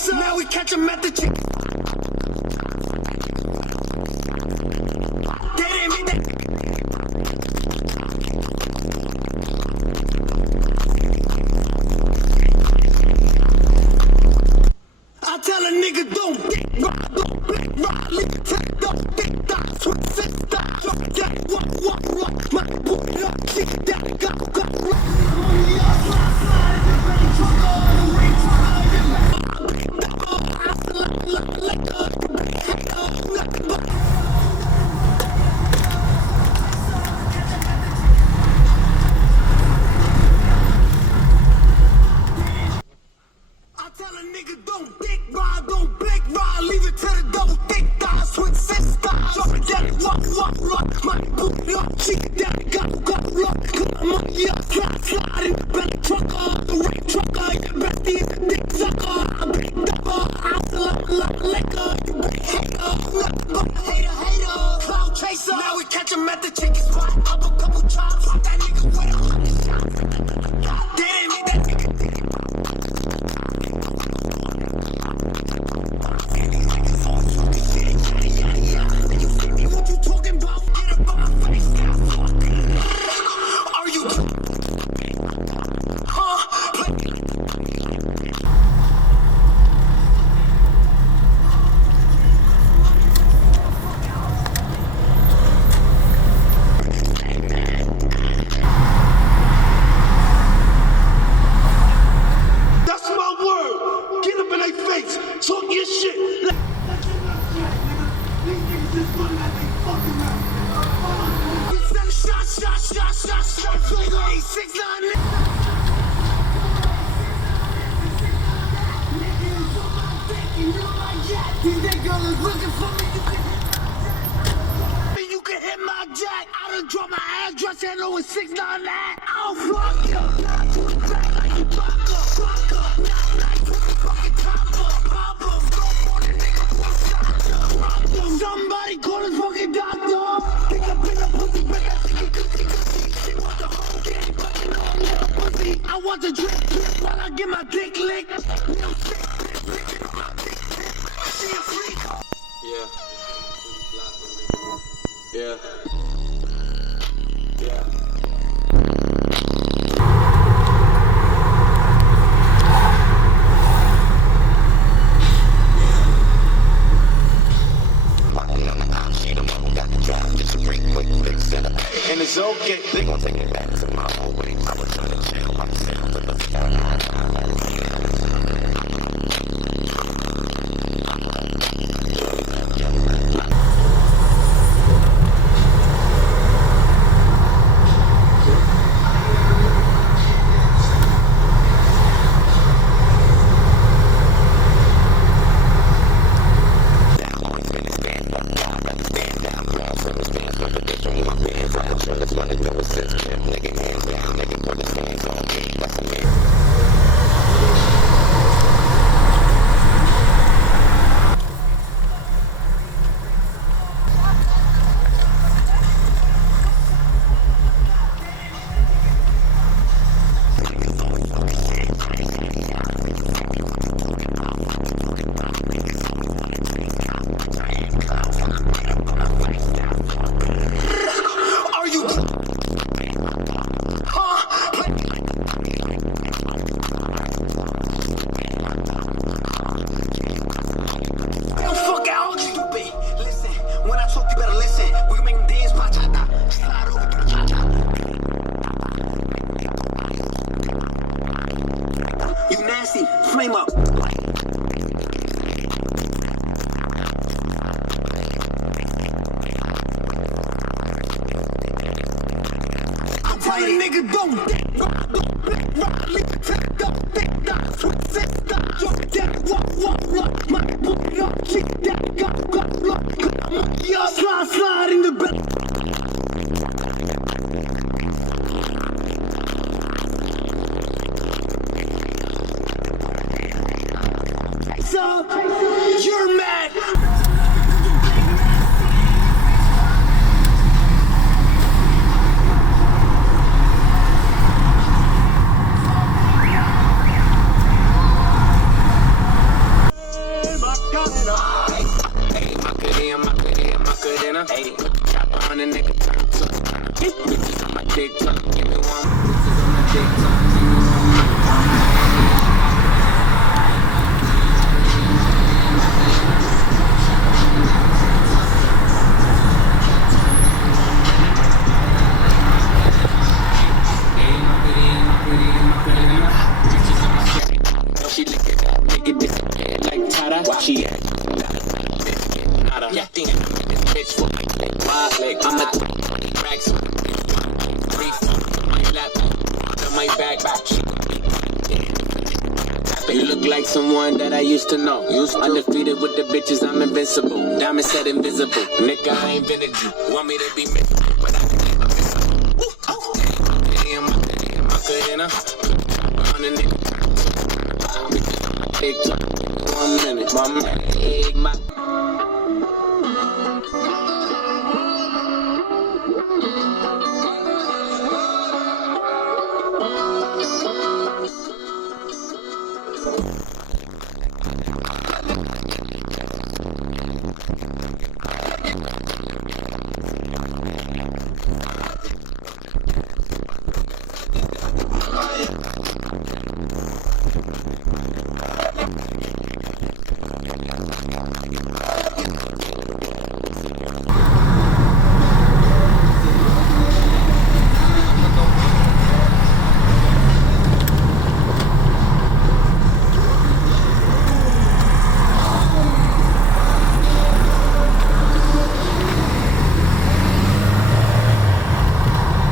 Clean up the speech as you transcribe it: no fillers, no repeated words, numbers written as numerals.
chaser. Now we catch 'em at the chick. They didn't mean that. I tell a nigga don't dick ride, don't blick ride, leave it tight, don't dick die, switch sit die, drop it down, walk, my boy up, kick it down, go, money up, slide, get ready, truck on the way, I tell a nigga don't dick ride, don't blick ride, leave it to the double thick die, switch sit die, drop it down, walk, my boy up, kick it down, go, money up, slide, in the belly, truck on the way, truck on your bestie, is a dick sucker, a big double, Legko, you big hater, cloud chaser, now we catch 'em at the chicken spot, up a couple chops, that nigga with 100 shots, they didn't mean that nigga. What you talking about? Get up on my face. Are you? Huh? That's my word. Get up in their face. Talk your shit. Shot, 6ix9ine. These niggas is looking for me. You can hit my jack. I done drop my address and know it's 6ix9ine. I'll fuck you. To the back like you pop up. Not like with the fucking top up. Pop up. Go on the nigga. Somebody call his fucking doctor. Pick up in the pussy, but that thing you could see. She want the whole game, but you know I'm not a pussy. I want the drip while I get my dick licked. Real sick, licking on my dick. She a freak. Yeah. And it's okay. They gon' take it back to my old way. I was trying to chill myself with the flame up. I'm telling nigga don't leave it to the don't switch system, drop it down, walk, my boy up, kick it down, go, slide in the back. So, you're mad. on a nigga turn to bitches on my TikTok, give me one. Bitches on my TikTok, give me one. She lick it up, make it disappear like Tata. She act nada. Yeah, think I'm in this bitch for my click. I'm a 20 racks on the bitch. My lap, on my back. You look like someone that I used to know. Undefeated with the bitches, I'm invincible. Diamond said invisible. Nigga, I ain't been a G. Want me to be miserable, but I can keep my miserable. On a nigga. TikTok, 1 minute, my man, my.